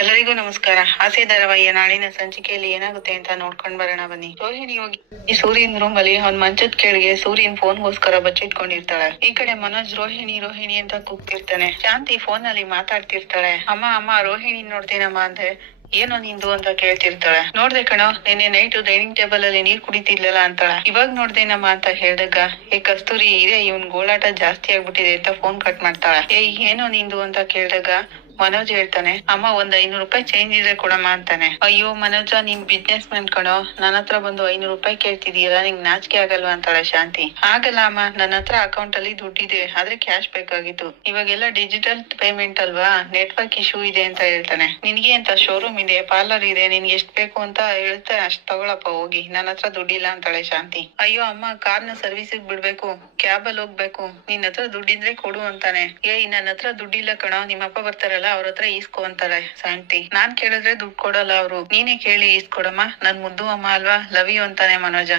ಎಲ್ಲರಿಗೂ ನಮಸ್ಕಾರ. ಆಸೆ ಧಾರಾವಾಹಿಯ ನಾಳಿನ ಸಂಚಿಕೆಯಲ್ಲಿ ಏನಾಗುತ್ತೆ ಅಂತ ನೋಡ್ಕೊಂಡ್ ಬರೋಣ ಬನ್ನಿ. ರೋಹಿಣಿ ಹೋಗಿ ಈ ಸೂರ್ಯನ್ ರೂಮ್ ಅಲ್ಲಿ ಅವ್ನ್ ಮಂಚದ ಕೆಳಗೆ ಸೂರ್ಯನ್ ಫೋನ್ಗೋಸ್ಕರ ಬಚ್ಚಿಟ್ಕೊಂಡಿರ್ತಾಳೆ. ಈ ಕಡೆ ಮನೋಜ್ ರೋಹಿಣಿ ರೋಹಿಣಿ ಅಂತ ಕೂಗ್ತಿರ್ತಾನೆ. ಶಾಂತಿ ಫೋನ್ ಅಲ್ಲಿ ಮಾತಾಡ್ತಿರ್ತಾಳೆ. ಅಮ್ಮ ರೋಹಿಣಿ ನೋಡ್ತೀನಮ್ಮ ಅಂದ್ರೆ ಏನೋ ನಿಂದು ಅಂತ ಕೇಳ್ತಿರ್ತಾಳೆ. ನೋಡ್ದೆ ಕಣೋ, ನಿನ್ನೆ ನೈಟ್ ಡೈನಿಂಗ್ ಟೇಬಲ್ ಅಲ್ಲಿ ನೀರ್ ಕುಡಿತಿದ್ಲಲ್ಲ ಅಂತಾಳ. ಇವಾಗ ನೋಡ್ದೇನಮ್ಮ ಅಂತ ಹೇಳ್ದಾಗ, ಕಸ್ತೂರಿ ಇದೆ, ಇವನ್ ಗೋಳಾಟ ಜಾಸ್ತಿ ಆಗ್ಬಿಟ್ಟಿದೆ ಅಂತ ಫೋನ್ ಕಟ್ ಮಾಡ್ತಾಳೆ. ಏನೋ ನಿಂದು ಅಂತ ಕೇಳಿದಾಗ ಮನೋಜ್ ಹೇಳ್ತಾನೆ, ಅಮ್ಮ ಒಂದ್ 500 ರೂಪಾಯಿ ಚೇಂಜ್ ಇದ್ರೆ ಕೊಡಮ್ಮ ಅಂತಾನೆ. ಅಯ್ಯೋ ಮನೋಜ, ನೀನ್ ಬಿಸ್ನೆಸ್ ಮ್ಯಾನ್ ಕಣೋ, ನನ್ನ ಹತ್ರ ಬಂದು 500 ರೂಪಾಯಿ ಕೇಳ್ತಿದೀಯಲ್ಲ, ನಿಂಗ್ ನಾಚಿಕೆ ಆಗಲ್ವಾ ಅಂತಾಳೆ ಶಾಂತಿ. ಆಗಲ್ಲ ಅಮ್ಮ, ನನ್ನ ಹತ್ರ ಅಕೌಂಟ್ ಅಲ್ಲಿ ದುಡ್ಡಿದೆ, ಆದ್ರೆ ಕ್ಯಾಶ್ ಬೇಕಾಗಿತ್ತು. ಇವಾಗೆಲ್ಲ ಡಿಜಿಟಲ್ ಪೇಮೆಂಟ್ ಅಲ್ವಾ, ನೆಟ್ವರ್ಕ್ ಇಶ್ಯೂ ಇದೆ ಅಂತ ಹೇಳ್ತಾನೆ. ನಿನ್ಗೆ ಅಂತ ಶೋರೂಮ್ ಇದೆ, ಪಾರ್ಲರ್ ಇದೆ, ನಿನ್ಗೆ ಎಷ್ಟ್ ಬೇಕು ಅಂತ ಹೇಳ್ತಾ ಅಷ್ಟ್ ತಗೊಳಪ್ಪ ಹೋಗಿ, ನನ್ನ ಹತ್ರ ದುಡ್ಡಿಲ್ಲ ಅಂತಾಳೆ ಶಾಂತಿ. ಅಯ್ಯೋ ಅಮ್ಮ, ಕಾರ್ನ ಸರ್ವಿಸಿಗ್ ಬಿಡ್ಬೇಕು, ಕ್ಯಾಬ್ ಅಲ್ಲಿ ಹೋಗ್ಬೇಕು, ನಿನ್ ಹತ್ರ ದುಡ್ಡಿದ್ರೆ ಕೊಡು ಅಂತಾನೆ. ನನ್ನ ಹತ್ರ ದುಡ್ಡಿಲ್ಲ ಕಣೋ, ನಿಮ್ಮಪ್ಪ ಬರ್ತಾರಲ್ಲ ಅವ್ರ ಹತ್ರ ಈಸ್ಕೊ ಅಂತಾಳೆ ಶಾಂತಿ. ನಾನ್ ಕೇಳಿದ್ರೆ ದುಡ್ಡು ಕೊಡಲ್ಲ ಅವ್ರು, ನೀನೇ ಕೇಳಿ ಈಸ್ಕೊಡಮ್ಮ, ನನ್ ಮುದ್ದು ಅಮ್ಮ ಅಲ್ವಾ, ಲವ್ ಯು ಅಂತಾನೆ ಮನೋಜ.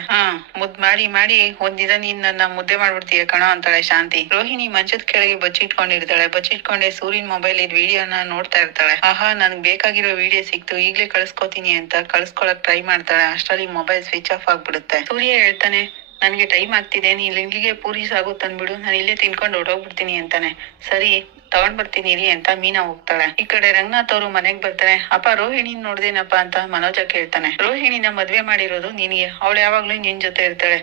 ಮುದ್ ಮಾಡಿ ಒಂದಿನ ನೀನ್ ನನ್ನ ಮುದ್ದೆ ಮಾಡ್ಬಿಡ್ತೀಯ ಕಣೋ ಅಂತಾಳೆ ಶಾಂತಿ. ರೋಹಿಣಿ ಮಂಚದ ಕೆಳಗೆ ಬಚ್ಚಿಟ್ಕೊಂಡಿರ್ತಾಳೆ. ಬಚ್ಚಿಟ್ಕೊಂಡೆ ಸೂರ್ಯನ್ ಮೊಬೈಲ್ ಇದ್ ವಿಡಿಯೋನ ನೋಡ್ತಾ ಇರ್ತಾಳೆ. ನನ್ಗ್ ಬೇಕಾಗಿರೋ ವಿಡಿಯೋ ಸಿಕ್ತು, ಈಗ್ಲೇ ಕಳ್ಸ್ಕೊತೀನಿ ಅಂತ ಕಳ್ಸ್ಕೊಳಕ್ ಟ್ರೈ ಮಾಡ್ತಾಳೆ. ಅಷ್ಟರಲ್ಲಿ ಮೊಬೈಲ್ ಸ್ವಿಚ್ ಆಫ್ ಆಗ್ಬಿಡುತ್ತೆ. ಸೂರ್ಯ ಹೇಳ್ತಾನೆ, ನನ್ಗೆ ಟೈಮ್ ಆಗ್ತಿದೆ, ನೀನ್ ಇಲ್ಲಿಗೆ ಪೂರಿ ಸಾಗು ತಂದ್ಬಿಡು, ನಾನು ಇಲ್ಲೇ ತಿನ್ಕೊಂಡು ಹೊರಟೋಗ್ಬಿಡ್ತೀನಿ ಅಂತಾನೆ. ಸರಿ ತಗೊಂಡ್ ಬರ್ತೀನಿ ಇರಿ ಅಂತ ಮೀನಾ ಹೋಗ್ತಾಳೆ. ಈ ಕಡೆ ರಂಗನಾಥ್ ಅವರು ಮನೆಗ್ ಬರ್ತಾರೆ. ಅಪ್ಪ ರೋಹಿಣಿ ನೋಡ್ದೇನಪ್ಪ ಅಂತ ಮನೋಜ ಕೇಳ್ತಾನೆ. ರೋಹಿಣಿನ ಮದ್ವೆ ಮಾಡಿರೋದು ನಿನ್ಗೆ, ಅವಳು ಯಾವಾಗ್ಲೂ ನಿನ್ ಜೊತೆ ಇರ್ತಾಳೆ,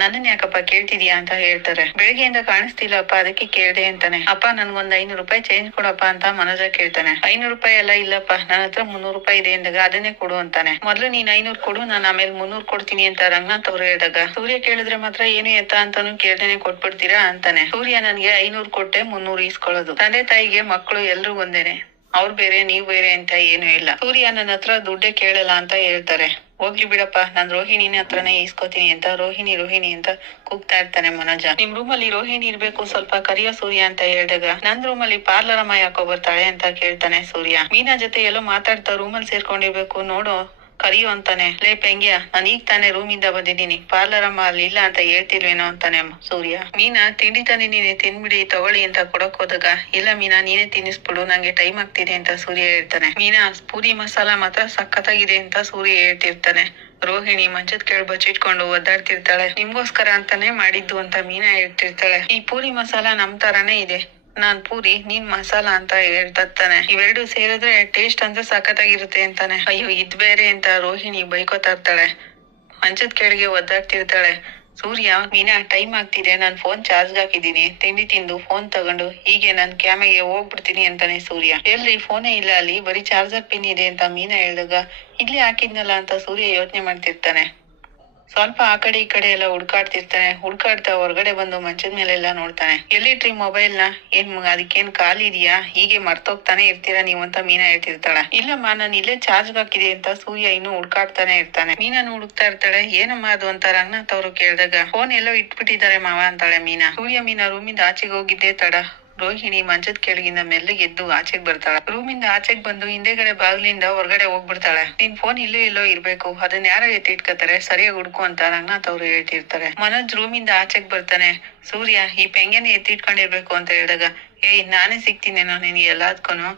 ನನ್ನನ್ ಯಾಕಪ್ಪ ಕೇಳ್ತಿದ್ಯಾ ಅಂತ ಹೇಳ್ತಾರೆ. ಬೆಳಿಗ್ಗೆಯಿಂದ ಕಾಣಿಸ್ತಿಲ್ಲಪ್ಪ, ಅದಕ್ಕೆ ಕೇಳ್ದೆ ಅಂತಾನೆ. ಅಪ್ಪ ನನ್ಗೊಂದ್ 500 ರೂಪಾಯಿ ಚೇಂಜ್ ಕೊಡಪ್ಪ ಅಂತ ಮನೋಜ ಕೇಳ್ತಾನೆ. 500 ರೂಪಾಯಿ ಎಲ್ಲ ಇಲ್ಲಪ್ಪ, ನನ್ನ ಹತ್ರ 300 ರೂಪಾಯಿ ಇದೆ ಅಂದಾಗ ಅದನ್ನೇ ಕೊಡು ಅಂತಾನೆ. ಮೊದ್ಲು ನೀನ್ 500 ಕೊಡು, ನಾನು ಆಮೇಲೆ 300 ಕೊಡ್ತೀನಿ ಅಂತ ರಂಗನಾಥ್ ಅವ್ರು ಹೇಳಿದಾಗ, ಸೂರ್ಯ ಕೇಳಿದ್ರೆ ಮಾತ್ರ ಏನು ಎತ್ತ ಅಂತಾನು ಕೇಳ್ದೇನೆ ಕೊಟ್ಬಿಡ್ತೀರಾ ಅಂತಾನೆ. ಸೂರ್ಯ ನನ್ಗೆ 500 ಕೊಟ್ಟೆ 300 ಈಸ್ಕೊಳ್ಳೋದು, ತಂದೆ ತಾಯಿಗೆ ಮಕ್ಕಳು ಎಲ್ರು ಒಂದೇನೆ, ಅವ್ರು ಬೇರೆ ನೀವ್ ಬೇರೆ ಅಂತ ಏನು ಇಲ್ಲ. ಸೂರ್ಯ ನನ್ನ ಹತ್ರ ದುಡ್ಡೇ ಕೇಳಲ್ಲ ಅಂತ ಹೇಳ್ತಾರೆ. ಹೋಗ್ಲಿ ಬಿಡಪ್ಪ, ನಾನ್ ರೋಹಿಣಿನ ಹತ್ರನೇ ಈಸ್ಕೊತೀನಿ ಅಂತ ರೋಹಿಣಿ ಅಂತ ಕೂಗ್ತಾ ಇರ್ತಾನೆ ಮನೋಜ. ನಿಮ್ ರೂಮ್ ಅಲ್ಲಿ ರೋಹಿಣಿ ಇರ್ಬೇಕು, ಸ್ವಲ್ಪ ಕರಿಯೋ ಸೂರ್ಯ ಅಂತ ಹೇಳಿದಾಗ, ನನ್ ರೂಮ್ ಅಲ್ಲಿ ಪಾರ್ಲರ್ ಅಮ್ಮ ಯಾಕೋ ಬರ್ತಾಳೆ ಅಂತ ಕೇಳ್ತಾನೆ ಸೂರ್ಯ. ಮೀನಾ ಜೊತೆ ಎಲ್ಲೋ ಮಾತಾಡ್ತಾ ರೂಮಲ್ಲಿ ಸೇರ್ಕೊಂಡಿರ್ಬೇಕು, ನೋಡು ಕರಿಯೋ ಅಂತಾನೆ. ಲೇ ಪೆಂಗ್ಯ, ನಾನ್ ಈಗ ತಾನೇ ರೂಮ್ ಇಂದ ಬಂದಿದ್ದೀನಿ, ಪಾರ್ಲರ್ ಅಮ್ಮ ಅಲ್ಲಿ ಇಲ್ಲ ಅಂತ ಹೇಳ್ತಿಲ್ವೇನೋ ಅಂತಾನೆ ಸೂರ್ಯ. ಮೀನಾ ತಿಂಡಿ ತಾನೇ ನೀನೆ ತಿನ್ಬಿಡಿ ತಗೊಳ್ಳಿ ಅಂತ ಕೊಡಕ್ ಹೋದಾಗ, ಇಲ್ಲ ಮೀನಾ ನೀನೇ ತಿನ್ನಿಸ್ಬಿಡು, ನಂಗೆ ಟೈಮ್ ಆಗ್ತಿದೆ ಅಂತ ಸೂರ್ಯ ಹೇಳ್ತಾನೆ. ಮೀನಾ ಪೂರಿ ಮಸಾಲ ಮಾತ್ರ ಸಖತ್ತಾಗಿದೆ ಅಂತ ಸೂರ್ಯ ಹೇಳ್ತಿರ್ತಾನೆ. ರೋಹಿಣಿ ಮಂಚದ ಕೆಳ ಬಚ್ಚಿಟ್ಕೊಂಡು ಒದ್ದಾಡ್ತಿರ್ತಾಳೆ. ನಿಮ್ಗೋಸ್ಕರ ಅಂತಾನೆ ಮಾಡಿದ್ದು ಅಂತ ಮೀನಾ ಹೇಳ್ತಿರ್ತಾಳೆ. ಈ ಪೂರಿ ಮಸಾಲ ನಮ್ ತರಾನೇ ಇದೆ, ನಾನ್ ಪೂರಿ ನೀನ್ ಮಸಾಲ ಅಂತ ಹೇಳ್ತಾನೆ. ಇವೆರಡು ಸೇರಿದ್ರೆ ಟೇಸ್ಟ್ ಅಂದ್ರೆ ಸಖತ್ತಾಗಿರುತ್ತೆ ಅಂತಾನೆ. ಅಯ್ಯೋ ಇದ್ ಬೇರೆ ಅಂತ ರೋಹಿಣಿ ಬೈಕೋತಾ ಇರ್ತಾಳೆ. ಮಂಚದ ಕೆಳಗೆ ಒದ್ದಾಡ್ತಿರ್ತಾಳೆ. ಸೂರ್ಯ, ಮೀನಾ ಟೈಮ್ ಆಗ್ತಿದೆ, ನಾನ್ ಫೋನ್ ಚಾರ್ಜ್ ಹಾಕಿದೀನಿ, ತಿಂಡಿ ತಿಂದು ಫೋನ್ ತಗೊಂಡು ಹೀಗೆ ನಾನ್ ಕ್ಯಾಮೆಗೆ ಹೋಗ್ಬಿಡ್ತೀನಿ ಅಂತಾನೆ ಸೂರ್ಯ. ಎಲ್ರಿ ಫೋನೇ ಇಲ್ಲ ಅಲ್ಲಿ, ಬರೀ ಚಾರ್ಜರ್ ಪಿನ್ ಇದೆ ಅಂತ ಮೀನಾ ಹೇಳಿದಾಗ, ಇಲ್ಲಿ ಹಾಕಿದ್ನಲ್ಲ ಅಂತ ಸೂರ್ಯ ಯೋಚನೆ ಮಾಡ್ತಿರ್ತಾನೆ. ಸ್ವಲ್ಪ ಆ ಕಡೆ ಈ ಕಡೆ ಎಲ್ಲ ಹುಡ್ಕಾಡ್ತಿರ್ತಾನೆ. ಹುಡ್ಕಾಡ್ತಾ ಹೊರಗಡೆ ಬಂದು ಮಂಚದ ಮೇಲೆಲ್ಲ ನೋಡ್ತಾನೆ. ಎಲ್ಲಿಟ್ರಿ ಮೊಬೈಲ್ ನ, ಅದಕ್ಕೇನ್ ಖಾಲಿ ಇದೆಯಾ, ಹೀಗೆ ಮರ್ತೋಗ್ತಾನೆ ಇರ್ತೀರಾ ನೀವು ಅಂತ ಮೀನಾ ಹೇಳ್ತಿರ್ತಾಳ. ಇಲ್ಲಮ್ಮ, ನಾನು ಇಲ್ಲೇ ಚಾರ್ಜ್ ಹಾಕಿದೆ ಅಂತ ಸೂರ್ಯ ಇನ್ನು ಹುಡ್ಕಾಡ್ತಾನೆ ಇರ್ತಾನೆ. ಮೀನಾನು ಹುಡುಕ್ತಾ ಇರ್ತಾಳೆ. ಏನಮ್ಮ ಅದು ಅಂತ ರಂಗನಾಥ್ ಅವರು ಕೇಳಿದಾಗ, ಫೋನ್ ಎಲ್ಲೋ ಇಟ್ಬಿಟ್ಟಿದ್ದಾರೆ ಮಾವ ಅಂತಾಳೆ ಮೀನಾ. ಮೀನಾ ರೂಮಿಂದ ಆಚೆಗೆ ಹೋಗಿದ್ದೆ ತಡ ರೋಹಿಣಿ ಮಂಚದ ಕೆಳಗಿಂದ ಮೆಲ್ಲಗೆ ಎದ್ದು ಆಚೆಗ್ ಬರ್ತಾಳೆ. ರೂಮಿಂದ ಆಚೆಗ್ ಬಂದು ಹಿಂದೆಗಡೆ ಬಾಗಿಲಿಂದ ಹೊರಗಡೆ ಹೋಗ್ಬಿಡ್ತಾಳೆ. ನಿನ್ ಫೋನ್ ಇಲ್ಲೇ ಎಲ್ಲೋ ಇರ್ಬೇಕು, ಅದನ್ನ ಯಾರೋ ಎತ್ತಿಟ್ಕೋತಾರೆ, ಸರಿಯಾಗಿ ಹುಡ್ಕು ಅಂತ ರಂಗನಾಥ್ ಅವ್ರು ಹೇಳ್ತಿರ್ತಾರೆ. ಮನೋಜ್ ರೂಮಿಂದ ಆಚೆಗ್ ಬರ್ತಾನೆ. ಸೂರ್ಯ, ಈ ಪೆಂಗೆನೆ ಎತ್ತಿಟ್ಕೊಂಡಿರ್ಬೇಕು ಅಂತ ಹೇಳಿದಾಗ, ನಾನೇ ಸಿಗ್ತೀನೇನೋ ನಿನ್ಗೆ ಎಲ್ಲದಕ್ಕೂನು,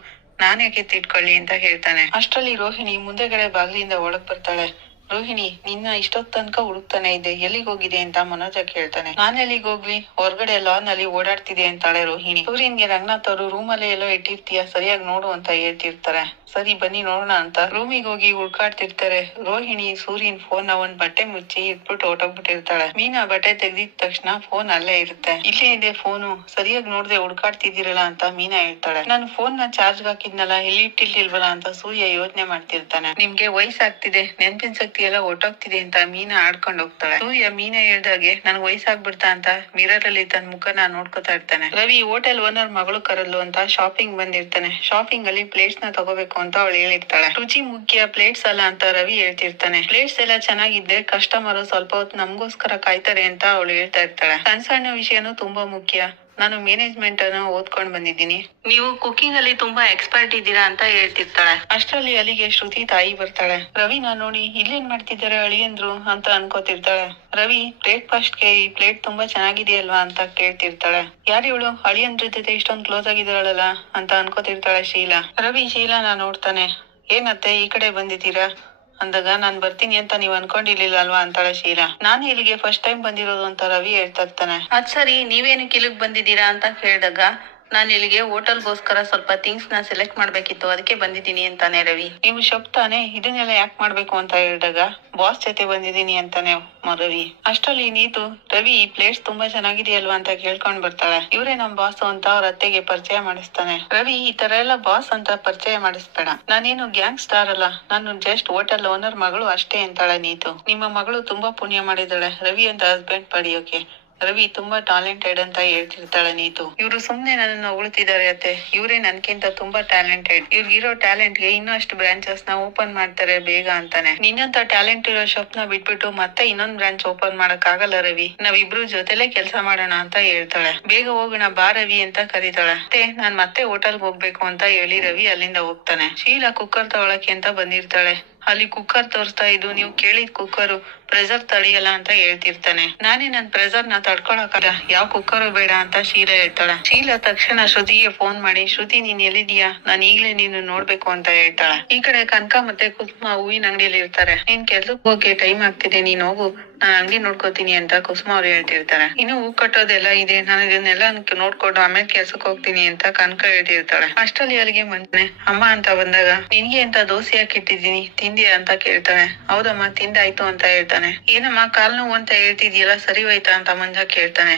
ನಾನ್ ಯಾಕೆ ಎತ್ತಿಟ್ಕೊಳ್ಳಿ ಅಂತ ಹೇಳ್ತಾನೆ. ಅಷ್ಟ್ರಲ್ಲಿ ರೋಹಿಣಿ ಮುಂದೆಗಡೆ ಬಾಗಿಲಿಂದ ಒಳಗ್ ಬರ್ತಾಳೆ. ರೋಹಿಣಿ, ನಿನ್ನ ಇಷ್ಟೊತ್ ತನಕ ಹುಡುಕ್ತಾನೆ ಇದ್ದೆ, ಎಲ್ಲಿಗ್ ಹೋಗಿದೆ ಅಂತ ಮನೋಜ ಕೇಳ್ತಾನೆ. ನಾನ್ ಎಲ್ಲಿಗ್ ಹೋಗ್ಲಿ, ಹೊರಗಡೆ ಲಾನ್ ಅಲ್ಲಿ ಓಡಾಡ್ತಿದೆ ಅಂತಾಳೆ ರೋಹಿಣಿ. ಸೂರ್ಯನ್ಗೆ ರಂಗನಾಥ್ ಅವರು ರೂಮ್ ಅಲ್ಲೇ ಎಲ್ಲೋ ಇಟ್ಟಿರ್ತೀಯ, ಸರಿಯಾಗಿ ನೋಡು ಅಂತ ಹೇಳ್ತಿರ್ತಾರೆ. ಸರಿ ಬನ್ನಿ ನೋಡೋಣ ಅಂತ ರೂಮಿಗೆ ಹೋಗಿ ಹುಡ್ಕಾಡ್ತಿರ್ತಾರೆ. ರೋಹಿಣಿ ಸೂರ್ಯನ್ ಫೋನ್ ನ ಒಂದ್ ಬಟ್ಟೆ ಮುಚ್ಚಿ ಇಟ್ಬಿಟ್ಟು ಹೊಟ್ಟೋಗ್ಬಿಟ್ಟಿರ್ತಾಳೆ. ಮೀನಾ ಬಟ್ಟೆ ತೆಗ್ದಿದ ತಕ್ಷಣ ಫೋನ್ ಅಲ್ಲೇ ಇರುತ್ತೆ. ಇಲ್ಲೇ ಇದೆ ಫೋನು, ಸರಿಯಾಗಿ ನೋಡ್ದೆ ಹುಡ್ಕಾಡ್ತಿದ್ದೀರಲ್ಲ ಅಂತ ಮೀನಾ ಹೇಳ್ತಾಳೆ. ನಾನು ಫೋನ್ ನ ಚಾರ್ಜ್ ಹಾಕಿದ್ನಲ್ಲ, ಎಲ್ಲಿ ಇಟ್ಟಿಲ್ವಲ್ಲ ಅಂತ ಸೂರ್ಯ ಯೋಚನೆ ಮಾಡ್ತಿರ್ತಾನೆ. ನಿಮ್ಗೆ ವಯಸ್ಸಾಗ್ತಿದೆ, ನೆನ್ಪಿನ ಶಕ್ತಿ ಎಲ್ಲ ಒಟ್ಟೋಗ್ತಿದೆ ಅಂತ ಮೀನಾ ಆಡ್ಕೊಂಡ್ ಹೋಗ್ತಾಳೆ. ಸೂರ್ಯ ಮೀನಾ ಹೇಳ್ದಾಗೆ ನನ್ಗೆ ವಯಸ್ಸಾಗ್ಬಿಡ್ತಾ ಅಂತ ಮಿರರ್ ಅಲ್ಲಿ ತನ್ನ ಮುಖನ ನೋಡ್ಕೊತಾ ಇರ್ತಾನೆ. ರವಿ ಹೋಟೆಲ್ ಓನರ್ ಮಗಳು ಕರಲ್ಲು ಅಂತ ಶಾಪಿಂಗ್ ಬಂದಿರ್ತಾನೆ. ಶಾಪಿಂಗ್ ಅಲ್ಲಿ ಪ್ಲೇಟ್ಸ್ ನ ತಗೋಬೇಕು ಅಂತ ಅವಳು ಹೇಳಿರ್ತಾಳೆ. ರುಚಿ ಮುಖ್ಯ, ಪ್ಲೇಟ್ಸ್ ಅಲ್ಲ ಅಂತ ರವಿ ಹೇಳ್ತಿರ್ತಾನೆ. ಪ್ಲೇಟ್ಸ್ ಎಲ್ಲ ಚೆನ್ನಾಗಿದ್ರೆ ಕಸ್ಟಮರ್ ಸ್ವಲ್ಪ ಹೊತ್ತು ನಮ್ಗೋಸ್ಕರ ಕಾಯ್ತಾರೆ ಅಂತ ಅವಳು ಹೇಳ್ತಾ ಇರ್ತಾಳೆ. ಸಣ್ಣ ಸಣ್ಣ ವಿಷಯನೂ ತುಂಬಾ ಮುಖ್ಯ, ನಾನು ಮ್ಯಾನೇಜ್ಮೆಂಟ್ ಅನ್ನ ಓದ್ಕೊಂಡ್ ಬಂದಿದ್ದೀನಿ. ನೀವು ಕುಕಿಂಗ್ ಅಲ್ಲಿ ತುಂಬಾ ಎಕ್ಸ್ಪರ್ಟ್ ಇದ್ದೀರಾ ಅಂತ ಹೇಳ್ತಿರ್ತಾಳೆ. ಅಷ್ಟರಲ್ಲಿ ಅಲ್ಲಿಗೆ ಶ್ರುತಿ ತಾಯಿ ಬರ್ತಾಳೆ. ರವಿನ ನೋಡಿ ಇಲ್ಲೇನ್ ಮಾಡ್ತಿದ್ದಾರೆ ಅಳಿಯಂದ್ರು ಅಂತ ಅನ್ಕೋತಿರ್ತಾಳೆ. ರವಿ ಬ್ರೇಕ್ಫಾಸ್ಟ್ ಗೆ ಈ ಪ್ಲೇಟ್ ತುಂಬಾ ಚೆನ್ನಾಗಿದೆಯಲ್ವಾ ಅಂತ ಕೇಳ್ತಿರ್ತಾಳೆ. ಯಾರು ಇವಳು ಅಳಿಯಂದ್ರ ಜೊತೆ ಇಷ್ಟೊಂದು ಕ್ಲೋಸ್ ಆಗಿದ್ದಾಳಲ್ಲ ಅಂತ ಅನ್ಕೋತಿರ್ತಾಳೆ ಶೀಲಾ. ರವಿ ಶೀಲಾನ ನೋಡ್ತಾನೆ. ಏನತ್ತೆ ಈ ಕಡೆ ಬಂದಿದ್ದೀರಾ ಅಂದಾಗ ನಾನ್ ಬರ್ತೀನಿ ಅಂತ ನೀವ್ ಅನ್ಕೊಂಡಿರ್ಲಿಲ್ಲ ಅಲ್ವಾ ಅಂತಾಳೆ ಶೀಲಾ. ನಾನು ಇಲ್ಲಿಗೆ ಫಸ್ಟ್ ಟೈಮ್ ಬಂದಿರೋದು ಅಂತ ರವಿ ಹೇಳ್ತಾ ಇರ್ತಾನೆ. ಅದ್ ಸರಿ ನೀವೇನಕ್ಕೆ ಇಲ್ಲಿಗ್ ಬಂದಿದ್ದೀರಾ ಅಂತ ಕೇಳಿದಾಗ ನಾನ್ ಇಲ್ಲಿಗೆ ಹೋಟೆಲ್ಗೋಸ್ಕರ ಸ್ವಲ್ಪ ಥಿಂಗ್ಸ್ ನ ಸೆಲೆಕ್ಟ್ ಮಾಡ್ಬೇಕಿತ್ತು ಅದಕ್ಕೆ ಬಂದಿದ್ದೀನಿ ಅಂತಾನೆ ರವಿ. ನೀವು ಶಬ್ ತಾನೆ ಇದನ್ನೆಲ್ಲ ಯಾಕೆ ಮಾಡ್ಬೇಕು ಅಂತ ಹೇಳಿದಾಗ ಬಾಸ್ ಜೊತೆ ಬಂದಿದ್ದೀನಿ ಅಂತಾನೆ ರವಿ. ಅಷ್ಟರಲ್ಲಿ ನೀತು ರವಿ ಈ ಪ್ಲೇಟ್ಸ್ ತುಂಬಾ ಚೆನ್ನಾಗಿದೆಯಲ್ವಾ ಅಂತ ಕೇಳ್ಕೊಂಡ್ ಬರ್ತಾಳೆ. ಇವ್ರೇ ನಮ್ ಬಾಸ್ ಅಂತ ಅವ್ರ ಅತ್ತೆಗೆ ಪರಿಚಯ ಮಾಡಿಸ್ತಾನೆ. ರವಿ ಈ ತರ ಎಲ್ಲ ಬಾಸ್ ಅಂತ ಪರಿಚಯ ಮಾಡಿಸ್ಬೇಡ, ನಾನೇನು ಗ್ಯಾಂಗ್ ಸ್ಟಾರ್ ಅಲ್ಲ, ನಾನು ಜಸ್ಟ್ ಹೋಟೆಲ್ ಓನರ್ ಮಗಳು ಅಷ್ಟೇ ಅಂತಾಳೆ ನೀತು. ನಿಮ್ಮ ಮಗಳು ತುಂಬಾ ಪುಣ್ಯ ಮಾಡಿದಾಳೆ ರವಿ ಅಂತ ಹಸ್ಬೆಂಡ್ ಪಡೆಯೋಕೆ. ರವಿ ತುಂಬಾ ಟ್ಯಾಲೆಂಟೆಡ್ ಅಂತ ಹೇಳ್ತಿರ್ತಾಳೆ ನೀತು. ಇವ್ರು ಸುಮ್ನೆ ನನ್ನನ್ನು ಹೊಗಳ್ತಿದ್ದಾರೆ ಅತ್ತೆ, ಇವ್ರೇ ನನ್ಕಿಂತ ತುಂಬಾ ಟ್ಯಾಲೆಂಟೆಡ್, ಇವ್ರಿಗಿರೋ ಟ್ಯಾಲೆಂಟ್ ಗೆ ಇನ್ನೂ ಅಷ್ಟು ಬ್ರಾಂಚಸ್ ನ ಓಪನ್ ಮಾಡ್ತಾರೆ ಬೇಗ ಅಂತಾನೆ. ನಿನ್ನಂತ ಟ್ಯಾಲೆಂಟ್ ಇರೋ ಶಾಪ್ ನ ಬಿಟ್ಬಿಟ್ಟು ಮತ್ತೆ ಇನ್ನೊಂದ್ ಬ್ರಾಂಚ್ ಓಪನ್ ಮಾಡಕ್ ಆಗಲ್ಲ ರವಿ, ನಾವಿಬ್ರು ಜೊತೆಲೆ ಕೆಲ್ಸ ಮಾಡೋಣ ಅಂತ ಹೇಳ್ತಾಳೆ. ಬೇಗ ಹೋಗೋಣ ಬಾ ರವಿ ಅಂತ ಕರೀತಾಳೆ. ಮತ್ತೆ ನಾನ್ ಮತ್ತೆ ಹೋಟೆಲ್ಗೆ ಹೋಗ್ಬೇಕು ಅಂತ ಹೇಳಿ ರವಿ ಅಲ್ಲಿಂದ ಹೋಗ್ತಾನೆ. ಶೀಲಾ ಕುಕ್ಕರ್ ತಗೊಳಕ್ಕೆ ಅಂತ ಬಂದಿರ್ತಾಳೆ. ಅಲ್ಲಿ ಕುಕ್ಕರ್ ತೋರಿಸ್ತಾ ಇದ್ದು ನೀವು ಕೇಳಿದ ಕುಕ್ಕರ್ ಪ್ರೆಷರ್ ತಳಿಯಲ್ಲ ಅಂತ ಹೇಳ್ತಿರ್ತಾನೆ. ನಾನೇ ನನ್ ಪ್ರೆಷರ್ ನ ತಡ್ಕೊಳಕಲ್ಲ, ಯಾವ ಕುಕ್ಕರು ಬೇಡ ಅಂತ ಶೀಲಾ ಹೇಳ್ತಾಳೆ. ಶೀಲಾ ತಕ್ಷಣ ಶ್ರುತಿಗೆ ಫೋನ್ ಮಾಡಿ ಶ್ರುತಿ ನೀನ್ ಎಲ್ಲಿದ್ಯಾ, ನಾನ್ ಈಗ್ಲೇ ನೀನು ನೋಡ್ಬೇಕು ಅಂತ ಹೇಳ್ತಾಳೆ. ಈ ಕಡೆ ಕನಕ ಮತ್ತೆ ಕುಸುಮ ಹೂವಿನ ಅಂಗಡಿಯಲ್ಲಿ ಇರ್ತಾರೆ. ನೀನ್ ಕೆಲ್ಸಕ್ಕೆ ಹೋಗಕ್ಕೆ ಟೈಮ್ ಆಗ್ತಿದೆ, ನೀನ್ ಹೋಗು, ನಾನ್ ಅಂಗಡಿ ನೋಡ್ಕೋತೀನಿ ಅಂತ ಕುಸುಮ ಅವ್ರು ಹೇಳ್ತಿರ್ತಾರೆ. ಇನ್ನು ಹೂ ಕಟ್ಟೋದೆಲ್ಲ ಇದೆ, ನಾನು ಇದನ್ನೆಲ್ಲ ನೋಡ್ಕೊಂಡು ಆಮೇಲೆ ಕೆಲ್ಸಕ್ಕೆ ಹೋಗ್ತೀನಿ ಅಂತ ಕನಕ ಹೇಳ್ತಿರ್ತಾಳೆ. ಅಷ್ಟರಲ್ಲಿ ಅಲ್ಲಿಗೆ ಬಂತಾನೆ. ಅಮ್ಮ ಅಂತ ಬಂದಾಗ ನಿನ್ಗೆ ಅಂತ ದೋಸೆ ಹಾಕಿಟ್ಟಿದ್ದೀನಿ ತಿಂದಿಯಾ ಅಂತ ಕೇಳ್ತಾನೆ. ಹೌದಮ್ಮ ತಿಂದಾಯ್ತು ಅಂತ ಹೇಳ್ತಾನೆ. ಏನಮ್ಮ ಕಾಲ್ ನೋವು ಅಂತ ಹೇಳ್ತಿದ್ಯಲ್ಲ ಸರಿ ಹೋಯ್ತಾ ಅಂತ ಮಂಜ ಕೇಳ್ತಾನೆ.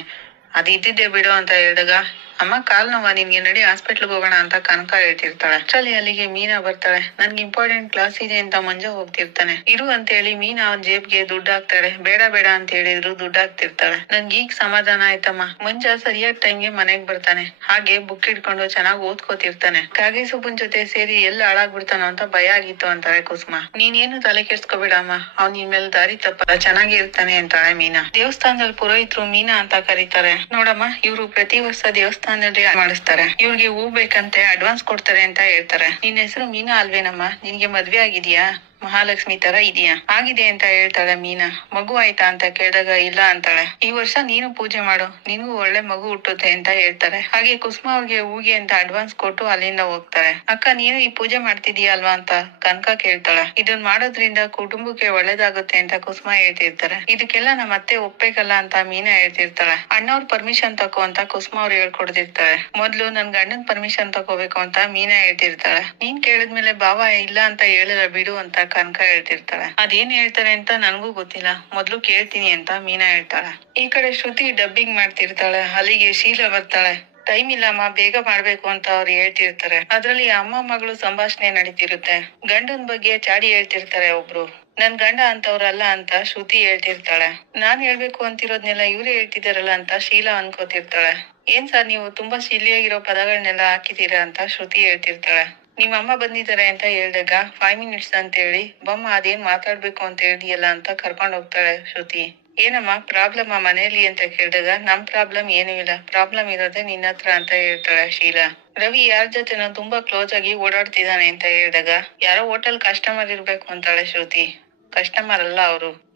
ಅದ್ ಇದ್ದಿದ್ದೆ ಬಿಡು ಅಂತ ಹೇಳಿದಾಗ ಅಮ್ಮ ಕಾಲ್ ನೋವಾ ನಿನ್ಗೆ, ನಡಿ ಹಾಸ್ಪಿಟ್ಲ್ಗೆ ಹೋಗೋಣ ಅಂತ ಕನಕ ಹೇಳ್ತಿರ್ತಾಳೆ. ಅಷ್ಟರಲ್ಲಿ ಅಲ್ಲಿಗೆ ಮೀನಾ ಬರ್ತಾಳೆ. ನನ್ಗೆ ಇಂಪಾರ್ಟೆಂಟ್ ಕ್ಲಾಸ್ ಇದೆ ಅಂತ ಮಂಜ ಹೋಗ್ತಿರ್ತಾನೆ. ಇರು ಅಂತ ಹೇಳಿ ಮೀನಾ ಅವನ್ ಜೇಬ್ಗೆ ದುಡ್ಡು ಹಾಕ್ತಾಳೆ. ಬೇಡ ಬೇಡ ಅಂತ ಹೇಳಿದ್ರು ದುಡ್ಡು ಹಾಕ್ತಿರ್ತಾಳೆ. ನನ್ಗೆ ಈಗ ಸಮಾಧಾನ ಆಯ್ತಮ್ಮ. ಮಂಜ ಸರಿಯಾದ ಟೈಮ್ಗೆ ಮನೆಗ್ ಬರ್ತಾನೆ. ಹಾಗೆ ಬುಕ್ ಇಟ್ಕೊಂಡು ಚೆನ್ನಾಗಿ ಓದ್ಕೋತಿರ್ತಾನೆ. ಕಾಗೆ ಸೊಪ್ಪಿನ ಜೊತೆ ಸೇರಿ ಎಲ್ಲ ಹಾಳಾಗ್ಬಿಡ್ತಾನೋ ಅಂತ ಭಯ ಆಗಿತ್ತು ಅಂತಾಳೆ ಕುಸುಮ. ನೀನೇನು ತಲೆ ಕೆಡ್ಸ್ಕೊಬೇಡಮ್ಮ, ಅವ್ನ್ ನಿನ್ ಮೇಲೆ ದಾರಿ ತಪ್ಪ ಚೆನ್ನಾಗಿ ಇರ್ತಾನೆ ಅಂತಾಳೆ ಮೀನಾ. ದೇವಸ್ಥಾನದಲ್ಲಿ ಪುರೋಹಿತರು ಮೀನಾ ಅಂತ ಕರೀತಾರೆ. ನೋಡಮ್ಮ ಇವ್ರು ಪ್ರತಿ ವರ್ಷ ದೇವಸ್ಥಾನದಲ್ಲಿ ಮಾಡಿಸ್ತಾರೆ, ಇವ್ರಿಗೆ ಹೂ ಬೇಕಂತೆ ಅಡ್ವಾನ್ಸ್ ಕೊಡ್ತಾರೆ ಅಂತ ಹೇಳ್ತಾರೆ. ನಿನ್ ಹೆಸರು ಮೀನಾ ಅಲ್ವೇನಮ್ಮ, ನಿನ್ಗೆ ಮದ್ವೆ ಆಗಿದ್ಯಾ, ಮಹಾಲಕ್ಷ್ಮಿ ತರ ಇದೆಯಾ, ಆಗಿದೆ ಅಂತ ಹೇಳ್ತಾಳೆ ಮೀನಾ. ಮಗು ಆಯ್ತಾ ಅಂತ ಕೇಳಿದಾಗ ಇಲ್ಲ ಅಂತಾಳೆ. ಈ ವರ್ಷ ನೀನು ಪೂಜೆ ಮಾಡು, ನಿನ್ಗೂ ಒಳ್ಳೆ ಮಗು ಹುಟ್ಟುತ್ತೆ ಅಂತ ಹೇಳ್ತಾರೆ. ಹಾಗೆ ಕುಸುಮ ಅವ್ರಿಗೆ ಹೂಗೆ ಅಂತ ಅಡ್ವಾನ್ಸ್ ಕೊಟ್ಟು ಅಲ್ಲಿಂದ ಹೋಗ್ತಾರೆ. ಅಕ್ಕ ನೀನು ಈ ಪೂಜೆ ಮಾಡ್ತಿದೀಯ ಅಲ್ವಾ ಅಂತ ಕನಕ ಕೇಳ್ತಾಳೆ. ಇದನ್ ಮಾಡೋದ್ರಿಂದ ಕುಟುಂಬಕ್ಕೆ ಒಳ್ಳೇದಾಗುತ್ತೆ ಅಂತ ಕುಸುಮ ಹೇಳ್ತಿರ್ತಾರೆ. ಇದಕ್ಕೆಲ್ಲ ನಮ್ಮ ಅತ್ತೆ ಒಪ್ಬೇಕಲ್ಲ ಅಂತ ಮೀನಾ ಹೇಳ್ತಿರ್ತಾಳೆ. ಅಣ್ಣವ್ರ ಪರ್ಮಿಷನ್ ತಕೋ ಅಂತ ಕುಸುಮ ಅವ್ರು ಹೇಳ್ಕೊಡ್ತಿರ್ತಾರೆ. ಮೊದ್ಲು ನನ್ ಗಂಡನ್ ಪರ್ಮಿಷನ್ ತಗೋಬೇಕು ಅಂತ ಮೀನಾ ಹೇಳ್ತಿರ್ತಾಳೆ. ನೀನ್ ಕೇಳಿದ್ಮೇಲೆ ಭಾವ ಇಲ್ಲ ಅಂತ ಹೇಳಿಲ್ಲ ಬಿಡು ಅಂತ ಕನಕ ಹೇಳ್ತಿರ್ತಾಳೆ. ಅದೇನ್ ಹೇಳ್ತಾರೆ ಅಂತ ನನ್ಗೂ ಗೊತ್ತಿಲ್ಲ, ಮೊದ್ಲು ಕೇಳ್ತೀನಿ ಅಂತ ಮೀನಾ ಹೇಳ್ತಾಳೆ. ಈ ಕಡೆ ಶ್ರುತಿ ಡಬ್ಬಿಂಗ್ ಮಾಡ್ತಿರ್ತಾಳೆ. ಅಲ್ಲಿಗೆ ಶೀಲಾ ಬರ್ತಾಳೆ. ಟೈಮ್ ಇಲ್ಲಮ್ಮ ಬೇಗ ಮಾಡ್ಬೇಕು ಅಂತ ಅವ್ರು ಹೇಳ್ತಿರ್ತಾರೆ. ಅದ್ರಲ್ಲಿ ಅಮ್ಮ ಮಗಳು ಸಂಭಾಷಣೆ ನಡೀತಿರುತ್ತೆ. ಗಂಡನ್ ಬಗ್ಗೆ ಚಾಡಿ ಹೇಳ್ತಿರ್ತಾರೆ ಒಬ್ರು. ನನ್ ಗಂಡ ಅಂತವ್ರಲ್ಲ ಅಂತ ಶ್ರುತಿ ಹೇಳ್ತಿರ್ತಾಳೆ. ನಾನ್ ಹೇಳ್ಬೇಕು ಅಂತಿರೋದ್ನೆಲ್ಲ ಇವ್ರೇ ಹೇಳ್ತಿದಾರಲ್ಲ ಅಂತ ಶೀಲಾ ಅನ್ಕೋತಿರ್ತಾಳೆ. ಏನ್ ಸರ್ ನೀವು ತುಂಬಾ ಸಿಲ್ಲಿಯಾಗಿರೋ ಪದಗಳನ್ನೆಲ್ಲ ಹಾಕಿದೀರಾ ಅಂತ ಶ್ರುತಿ ಹೇಳ್ತಿರ್ತಾಳೆ. ನಿಮ್ಮ ಅಮ್ಮ ಬಂದಿದ್ದಾರೆ ಅಂತ ಹೇಳಿದಾಗ 5 minutes ಅಂತ ಹೇಳಿ ಬಮ್ಮ ಅದೇನ್ ಮಾತಾಡ್ಬೇಕು ಅಂತ ಹೇಳಿಯಲ್ಲ ಅಂತ ಕರ್ಕೊಂಡ್ ಹೋಗ್ತಾಳೆ ಶ್ರುತಿ. ಏನಮ್ಮ ಪ್ರಾಬ್ಲಮ್ ಮನೇಲಿ ಅಂತ ಕೇಳಿದಾಗ ನಮ್ ಪ್ರಾಬ್ಲಮ್ ಏನೂ ಇಲ್ಲ, ಪ್ರಾಬ್ಲಮ್ ಇರೋದೇ ನಿನ್ನ ಹತ್ರ ಅಂತ ಹೇಳ್ತಾಳೆ ಶೀಲಾ. ರವಿ ಯಾರ ಜೊತೆನೋ ತುಂಬಾ ಕ್ಲೋಸ್ ಆಗಿ ಓಡಾಡ್ತಿದ್ದಾನೆ ಅಂತ ಹೇಳಿದಾಗ ಯಾರೋ ಹೋಟೆಲ್ ಕಸ್ಟಮರ್ ಇರ್ಬೇಕು ಅಂತಾಳೆ ಶ್ರುತಿ. ಕಸ್ಟಮರ್ ಅಲ್ಲ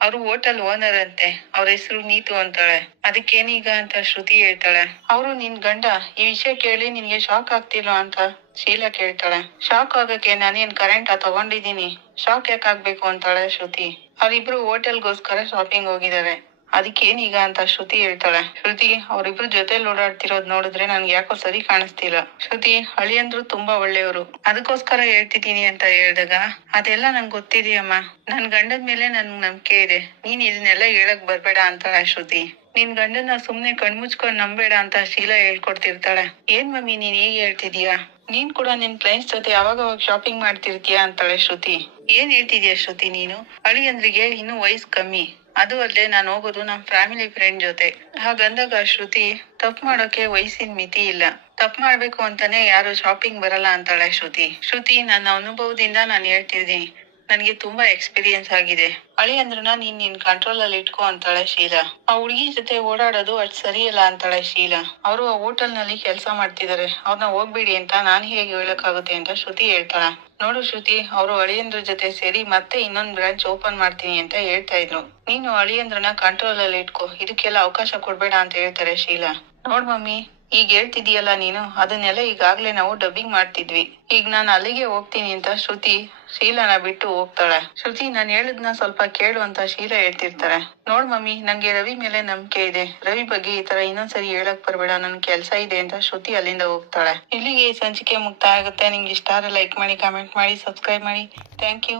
ಅವ್ರು ಹೋಟೆಲ್ ಓನರ್ ಅಂತೆ, ಅವ್ರ ಹೆಸರು ನೀತು ಅಂತಾಳೆ. ಅದಕ್ಕೇನೀಗ ಅಂತ ಶ್ರುತಿ ಹೇಳ್ತಾಳೆ. ಅವರು ನಿನ್ ಗಂಡ, ಈ ವಿಷಯ ಕೇಳಿ ನಿನ್ಗೆ ಶಾಕ್ ಆಗ್ತಿಲ್ವಾ ಅಂತ ಶೀಲಾ ಕೇಳ್ತಾಳೆ. ಶಾಕ್ ಆಗಕ್ಕೆ ನಾನೇನ್ ಕರೆಂಟ್ ತಗೊಂಡಿದೀನಿ, ಶಾಕ್ ಯಾಕೆ ಆಗ್ಬೇಕು ಅಂತಾಳೆ ಶ್ರುತಿ. ಅವ್ರಿಬ್ರು ಹೋಟೆಲ್ಗೋಸ್ಕರ ಶಾಪಿಂಗ್ ಹೋಗಿದ್ದಾರೆ, ಅದಕ್ಕೇನೀಗ ಅಂತ ಶ್ರುತಿ ಹೇಳ್ತಾಳೆ. ಶ್ರುತಿ ಅವ್ರಿಬ್ರು ಜೊತೆಲಿ ಓಡಾಡ್ತಿರೋದ್ ನೋಡಿದ್ರೆ ನನ್ಗೆ ಯಾಕೋ ಸರಿ ಕಾಣಿಸ್ತಿಲ್ಲ. ಶ್ರುತಿ ಅಳಿಯಂದ್ರು ತುಂಬಾ ಒಳ್ಳೆಯವರು, ಅದಕ್ಕೋಸ್ಕರ ಹೇಳ್ತಿದೀನಿ ಅಂತ ಹೇಳಿದಾಗ ಅದೆಲ್ಲ ನಂಗೆ ಗೊತ್ತಿದೆಯಮ್ಮ, ನನ್ ಗಂಡದ ಮೇಲೆ ನನ್ ನಂಬಿಕೆ ಇದೆ, ನೀನ್ ಇದನ್ನೆಲ್ಲ ಹೇಳಕ್ ಬರ್ಬೇಡ ಅಂತಾಳೆ ಶ್ರುತಿ. ನಿನ್ ಗಂಡನ ಸುಮ್ನೆ ಕಣ್ಮುಚ್ಕೊಂಡ್ ನಂಬೇಡ ಅಂತ ಶೀಲಾ ಹೇಳ್ಕೊಡ್ತಿರ್ತಾಳೆ. ಏನ್ ಮಮ್ಮಿ ನೀನ್ ಹೀಗೆ ಹೇಳ್ತಿದೀಯಾ, ನೀನ್ ಕೂಡ ನಿನ್ ಕ್ಲೈಂಟ್ಸ್ ಜೊತೆ ಅವಾಗ ಶಾಪಿಂಗ್ ಮಾಡ್ತಿರ್ತೀಯ ಅಂತಾಳೆ ಶ್ರುತಿ. ಏನ್ ಹೇಳ್ತಿದ್ಯಾ ಶ್ರುತಿ ನೀನು, ಅಳಿಯಂದ್ರಿಗೆ ಇನ್ನೂ ವಯಸ್ಸು ಕಮ್ಮಿ, ಅದು ಅಲ್ಲದೆ ನಾನ್ ಹೋಗೋದು ನಮ್ ಫ್ಯಾಮಿಲಿ ಫ್ರೆಂಡ್ ಜೊತೆ. ಹಾಗಂದಾಗ ಶ್ರುತಿ ತಪ್ಪು ಮಾಡೋಕೆ ವಯಸ್ಸಿನ ಮಿತಿ ಇಲ್ಲ, ತಪ್ಪು ಮಾಡ್ಬೇಕು ಅಂತಾನೆ ಯಾರು ಶಾಪಿಂಗ್ ಬರಲ್ಲ ಅಂತಾಳೆ ಶ್ರುತಿ. ನನ್ನ ಅನುಭವದಿಂದ ನಾನ್ ಹೇಳ್ತಿದ್ದೀನಿ, ನನ್ಗೆ ತುಂಬಾ ಎಕ್ಸ್ಪೀರಿಯನ್ಸ್ ಆಗಿದೆ. ಅಳಿಯಂದ್ರನ್ನ ನಿನ್ ಕಂಟ್ರೋಲ್ ಅಲ್ಲಿ ಇಟ್ಕೋ ಅಂತಾಳೆ ಶೀಲಾ. ಆ ಹುಡುಗಿ ಜೊತೆ ಓಡಾಡೋದು ಅಷ್ಟ್ ಸರಿಯಲ್ಲ ಅಂತಾಳೆ ಶೀಲಾ. ಅವರು ಆ ಹೋಟೆಲ್ ನಲ್ಲಿ ಕೆಲಸ ಮಾಡ್ತಿದಾರೆ, ಅವ್ರನ್ನ ಹೋಗ್ಬೇಡಿ ಅಂತ ನಾನ್ ಹೇಗೆ ಹೇಳಕ್ಕಾಗುತ್ತೆ ಅಂತ ಶ್ರುತಿ ಹೇಳ್ತಾಳ. ನೋಡು ಶ್ರುತಿ, ಅವರು ಅಳಿಯಂದ್ರ ಜೊತೆ ಸೇರಿ ಮತ್ತೆ ಇನ್ನೊಂದ್ ಬ್ರಾಂಚ್ ಓಪನ್ ಮಾಡ್ತೀನಿ ಅಂತ ಹೇಳ್ತಾ ಇದ್ರು. ನೀನು ಅಳಿಯಂದ್ರನ್ನ ಕಂಟ್ರೋಲ್ ಅಲ್ಲಿ ಇಟ್ಕೋ, ಇದಕ್ಕೆಲ್ಲ ಅವಕಾಶ ಕೊಡ್ಬೇಡ ಅಂತ ಹೇಳ್ತಾರೆ ಶೀಲಾ. ನೋಡ್ ಮಮ್ಮಿ, ಈಗ ಹೇಳ್ತಿದೀಯಲ್ಲ ನೀನು, ಅದನ್ನೆಲ್ಲ ಈಗಾಗ್ಲೇ ನಾವು ಡಬ್ಬಿಂಗ್ ಮಾಡ್ತಿದ್ವಿ. ಈಗ ನಾನು ಅಲ್ಲಿಗೆ ಹೋಗ್ತೀನಿ ಅಂತ ಶ್ರುತಿ ಶೀಲಾನ ಬಿಟ್ಟು ಹೋಗ್ತಾಳೆ. ಶ್ರುತಿ, ನಾನ್ ಹೇಳದ್ನ ಸ್ವಲ್ಪ ಕೇಳು ಅಂತ ಶೀಲಾ ಹೇಳ್ತಿರ್ತಾರೆ. ನೋಡ್ ಮಮ್ಮಿ, ನಂಗೆ ರವಿ ಮೇಲೆ ನಂಬಿಕೆ ಇದೆ. ರವಿ ಬಗ್ಗೆ ಈ ತರ ಇನ್ನೊಂದ್ಸರಿ ಹೇಳಕ್ ಬರ್ಬೇಡ, ನನ್ ಕೆಲ್ಸ ಇದೆ ಅಂತ ಶ್ರುತಿ ಅಲ್ಲಿಂದ ಹೋಗ್ತಾಳೆ. ಇಲ್ಲಿಗೆ ಈ ಸಂಚಿಕೆ ಮುಕ್ತಾಯ ಆಗುತ್ತೆ. ನಿಮ್ಗೆ ಇಷ್ಟ ಆದ್ರೆ ಲೈಕ್ ಮಾಡಿ, ಕಮೆಂಟ್ ಮಾಡಿ, ಸಬ್ಸ್ಕ್ರೈಬ್ ಮಾಡಿ. Thank you.